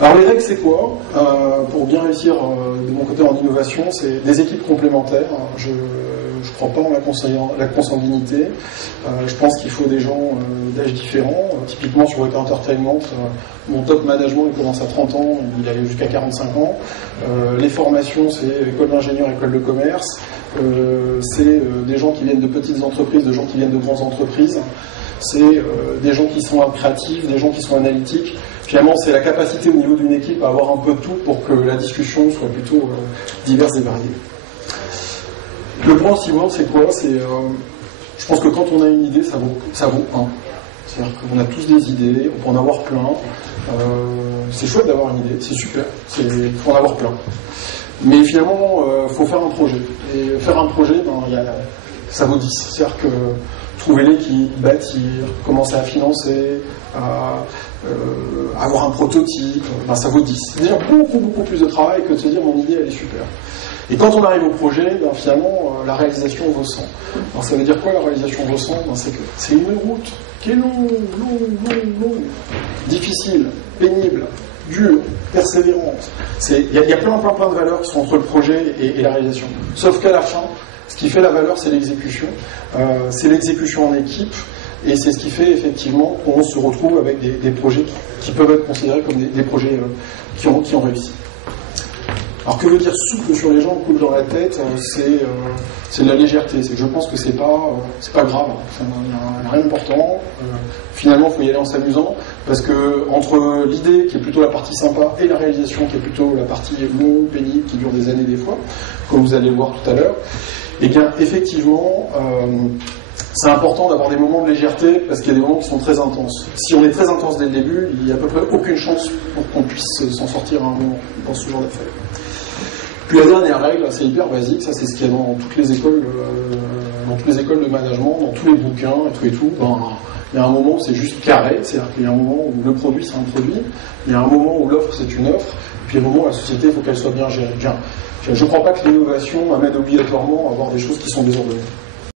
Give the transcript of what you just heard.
Alors les règles, c'est quoi? Pour bien réussir de mon côté en innovation, c'est des équipes complémentaires. Je ne crois pas en la consanguinité. Je pense qu'il faut des gens d'âge différents. Typiquement sur Web Entertainment, mon top management il commence à 30 ans, il allait jusqu'à 45 ans. Les formations, c'est école d'ingénieur, école de commerce. C'est des gens qui viennent de petites entreprises, de gens qui viennent de grandes entreprises. C'est des gens qui sont créatifs, des gens qui sont analytiques. Finalement, c'est la capacité au niveau d'une équipe à avoir un peu de tout pour que la discussion soit plutôt diverse et variée. Le point suivant, c'est quoi? Je pense que quand on a une idée, ça vaut un. C'est-à-dire qu'on a tous des idées, on peut en avoir plein. C'est chouette d'avoir une idée, c'est super. Il faut en avoir plein. Mais finalement, il faut faire un projet. Et faire un projet, ça vaut 10. C'est-à-dire que trouver l'équipe, bâtir, commencer à financer, avoir un prototype, ça vaut 10. C'est-à-dire beaucoup plus de travail que de se dire mon idée elle est super. Et quand on arrive au projet, finalement, la réalisation vaut 100. Alors ça veut dire quoi la réalisation vaut 100? C'est que c'est une route qui est longue, difficile, pénible, dure, persévérante. Il y a plein de valeurs qui sont entre le projet et la réalisation. Sauf qu'à la fin, ce qui fait la valeur, c'est l'exécution. C'est l'exécution en équipe. Et c'est ce qui fait effectivement qu'on se retrouve avec des projets qui peuvent être considérés comme des projets qui ont réussi. Alors que veut dire souple sur les jambes, cool dans la tête? C'est de la légèreté. Je pense que c'est pas grave. Il n'y a rien d'important. Finalement, il faut y aller en s'amusant. Parce que entre l'idée qui est plutôt la partie sympa et la réalisation qui est plutôt la partie longue, pénible, qui dure des années des fois, comme vous allez le voir tout à l'heure, et bien effectivement, c'est important d'avoir des moments de légèreté parce qu'il y a des moments qui sont très intenses. Si on est très intense dès le début, il n'y a à peu près aucune chance pour qu'on puisse s'en sortir à un moment dans ce genre d'affaires. Puis la dernière règle, c'est hyper basique, ça c'est ce qu'il y a dans toutes les écoles, de management, dans tous les bouquins et tout. Il y a un moment où c'est juste carré, c'est-à-dire qu'il y a un moment où le produit c'est un produit, il y a un moment où l'offre c'est une offre, puis il y a un moment où la société il faut qu'elle soit bien gérée. Je ne crois pas que l'innovation amène obligatoirement à avoir des choses qui sont désordonnées.